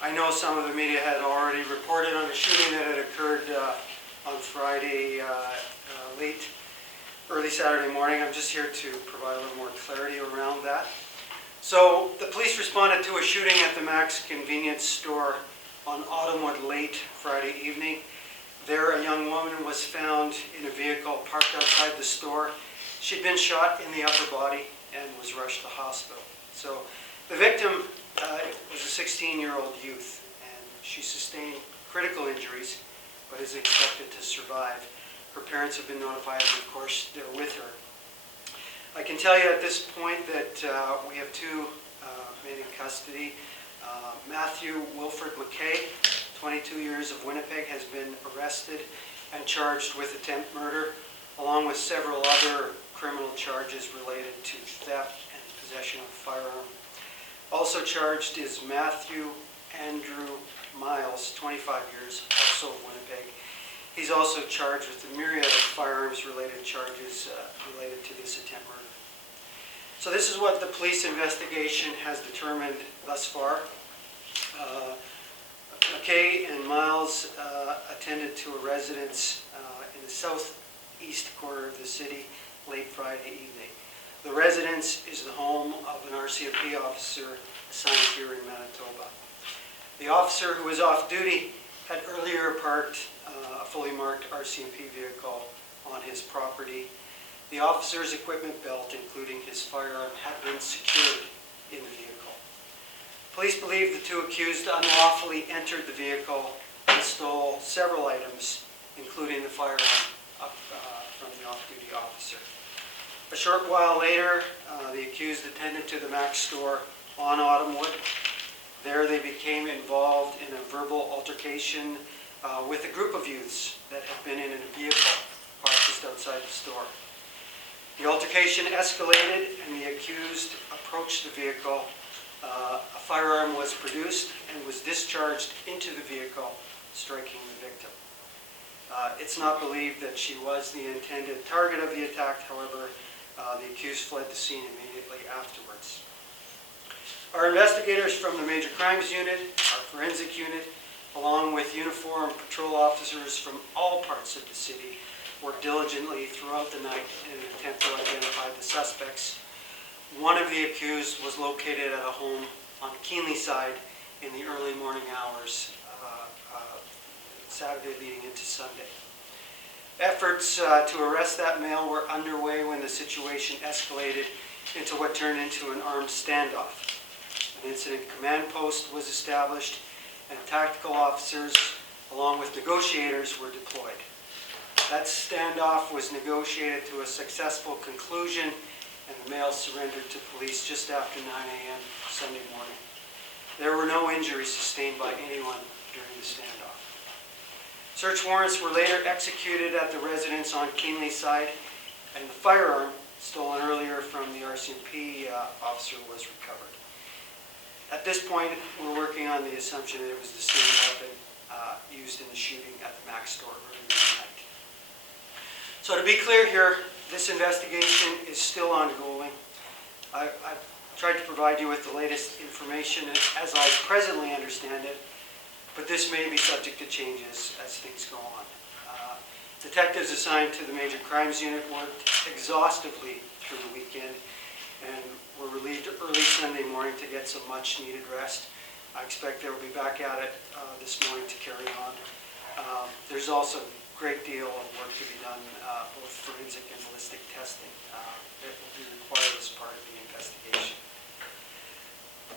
I know some of the media had already reported on a shooting that had occurred on Friday early Saturday morning. I'm just here to provide a little more clarity around that. So the police responded to a shooting at the Max convenience store on Autumnwood late Friday evening. There, a young woman was found in a vehicle parked outside the store. She'd been shot in the upper body and was rushed to hospital. So the victim was a 16-year-old youth, and she sustained critical injuries, but is expected to survive. Her parents have been notified, and of course, they're with her. I can tell you at this point that we have two men in custody. Matthew Wilfred McKay, 22 years of Winnipeg, has been arrested and charged with attempt murder, along with several other criminal charges related to theft and possession of a firearm. Also charged is Matthew Andrew Miles, 25 years, also of Winnipeg. He's also charged with a myriad of firearms-related charges related to this attempt murder. So this is what the police investigation has determined thus far. McKay and Miles attended to a residence in the southeast corner of the city late Friday evening. The residence is the home of an RCMP officer assigned here in Manitoba. The officer, who was off duty, had earlier parked a fully marked RCMP vehicle on his property. The officer's equipment belt, including his firearm, had been secured in the vehicle. Police believe the two accused unlawfully entered the vehicle and stole several items, including the firearm from the off-duty officer. A short while later, the accused attended to the Max store on Autumnwood. There they became involved in a verbal altercation with a group of youths that had been in a vehicle parked just outside the store. The altercation escalated and the accused approached the vehicle. A firearm was produced and was discharged into the vehicle, striking the victim. It's not believed that she was the intended target of the attack. However, the accused fled the scene immediately afterwards. Our investigators from the Major Crimes Unit, our forensic unit, along with uniformed patrol officers from all parts of the city, worked diligently throughout the night in an attempt to identify the suspects. One of the accused was located at a home on Keenly side in the early morning hours, Saturday leading into Sunday. Efforts to arrest that male were underway when the situation escalated into what turned into an armed standoff. An incident command post was established, and tactical officers, along with negotiators, were deployed. That standoff was negotiated to a successful conclusion, and the male surrendered to police just after 9 a.m. Sunday morning. There were no injuries sustained by anyone during the standoff. Search warrants were later executed at the residence on Keenly side, and the firearm stolen earlier from the RCMP officer was recovered. At this point, we're working on the assumption that it was the same weapon used in the shooting at the Max store earlier in the night. So to be clear here, this investigation is still ongoing. I've tried to provide you with the latest information as I presently understand it, but this may be subject to changes as things go on. Detectives assigned to the Major Crimes Unit worked exhaustively through the weekend and were relieved early Sunday morning to get some much needed rest. I expect they will be back at it this morning to carry on. There's also a great deal of work to be done, both forensic and ballistic testing, that will be required as part of the investigation.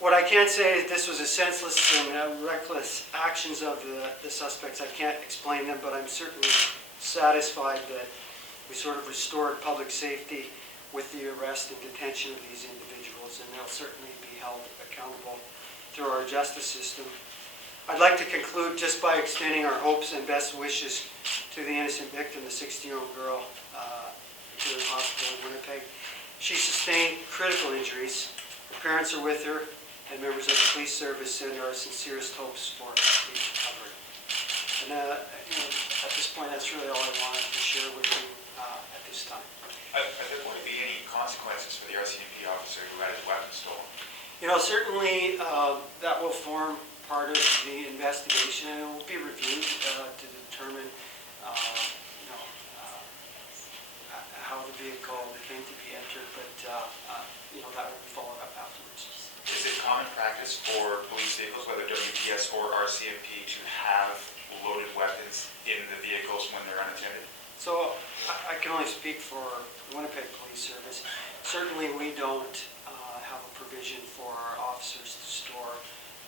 What I can say is this was a senseless and reckless actions of the suspects. I can't explain them, but I'm certainly satisfied that we sort of restored public safety with the arrest and detention of these individuals, and they'll certainly be held accountable through our justice system. I'd like to conclude just by extending our hopes and best wishes to the innocent victim, the 16-year-old girl here in hospital in Winnipeg. She sustained critical injuries. Her parents are with her, and members of the police service send our sincerest hopes for complete recovery. And at this point, that's really all I wanted to share with you at this time. Are there going to be any consequences for the RCMP officer who had his weapon stolen? Certainly that will form part of the investigation, and it will be reviewed to determine, you know, how the vehicle came to be entered, but, you know, that would be followed up afterwards. Is it common practice for police vehicles, whether WPS or RCMP, to have loaded weapons in the vehicles when they're unattended? So I can only speak for Winnipeg Police Service. Certainly we don't have a provision for our officers to store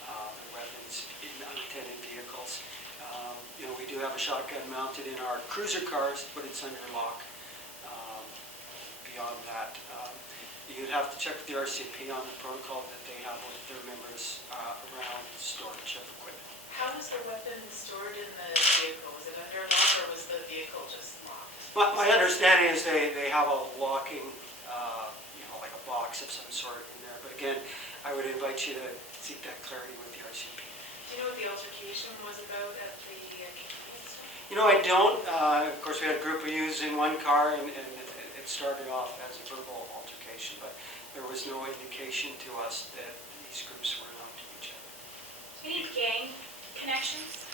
their weapons in unattended vehicles. You know, we do have a shotgun mounted in our cruiser cars, but it's under lock. Beyond that, you'd have to check with the RCMP on the protocol that they have with their members around storage of equipment. How was the weapon stored in the vehicle? Was it under lock or was the vehicle just locked? My understanding is they have a locking, you know, like a box of some sort in there. But again, I would invite you to seek that clarity with the RCMP. Do you know what the altercation was about at the convenience store? You know, I don't. Of course, we had a group of youths in one car, and it started off as a verbal altercation, but there was no indication to us that these groups were known to each other. Any gang connections?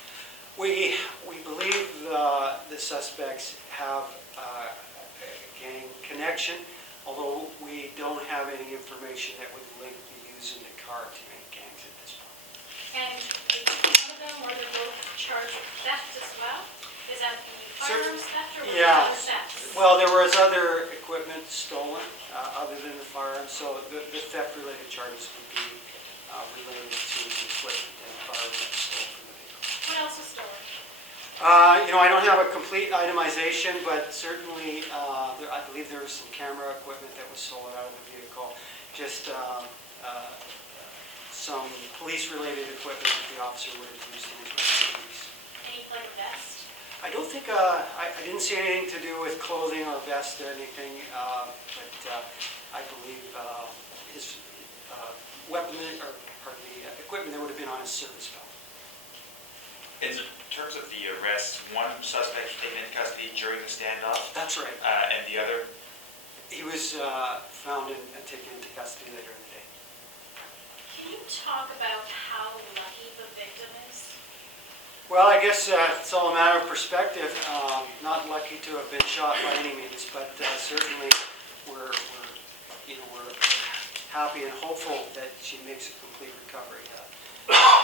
We believe the suspects have a gang connection, although we don't have any information that would link the youths in the car to any gangs at this point. And one of them, were they both charged with theft as well? Is that the firearms theft or was it Yeah. other thefts? Well, there was other equipment stolen other than the firearms, so the theft-related charges would be related to the equipment and firearms stolen from the vehicle. What else was stolen? You know, I don't have a complete itemization, but certainly I believe there was some camera equipment that was stolen out of the vehicle. Just some police-related equipment that the officer would have used in his duties. Any like a vest? I don't think, I didn't see anything to do with clothing or vest or anything, but I believe his weapon, or pardon me, equipment that would have been on his service belt. In terms of the arrests, one suspect was taken into custody during the standoff, That's right. and the other? He was found and taken into custody later in the day. Can you talk about how lucky the victim is? Well, I guess it's all a matter of perspective. Not lucky to have been shot by any means, but certainly we're happy and hopeful that she makes a complete recovery.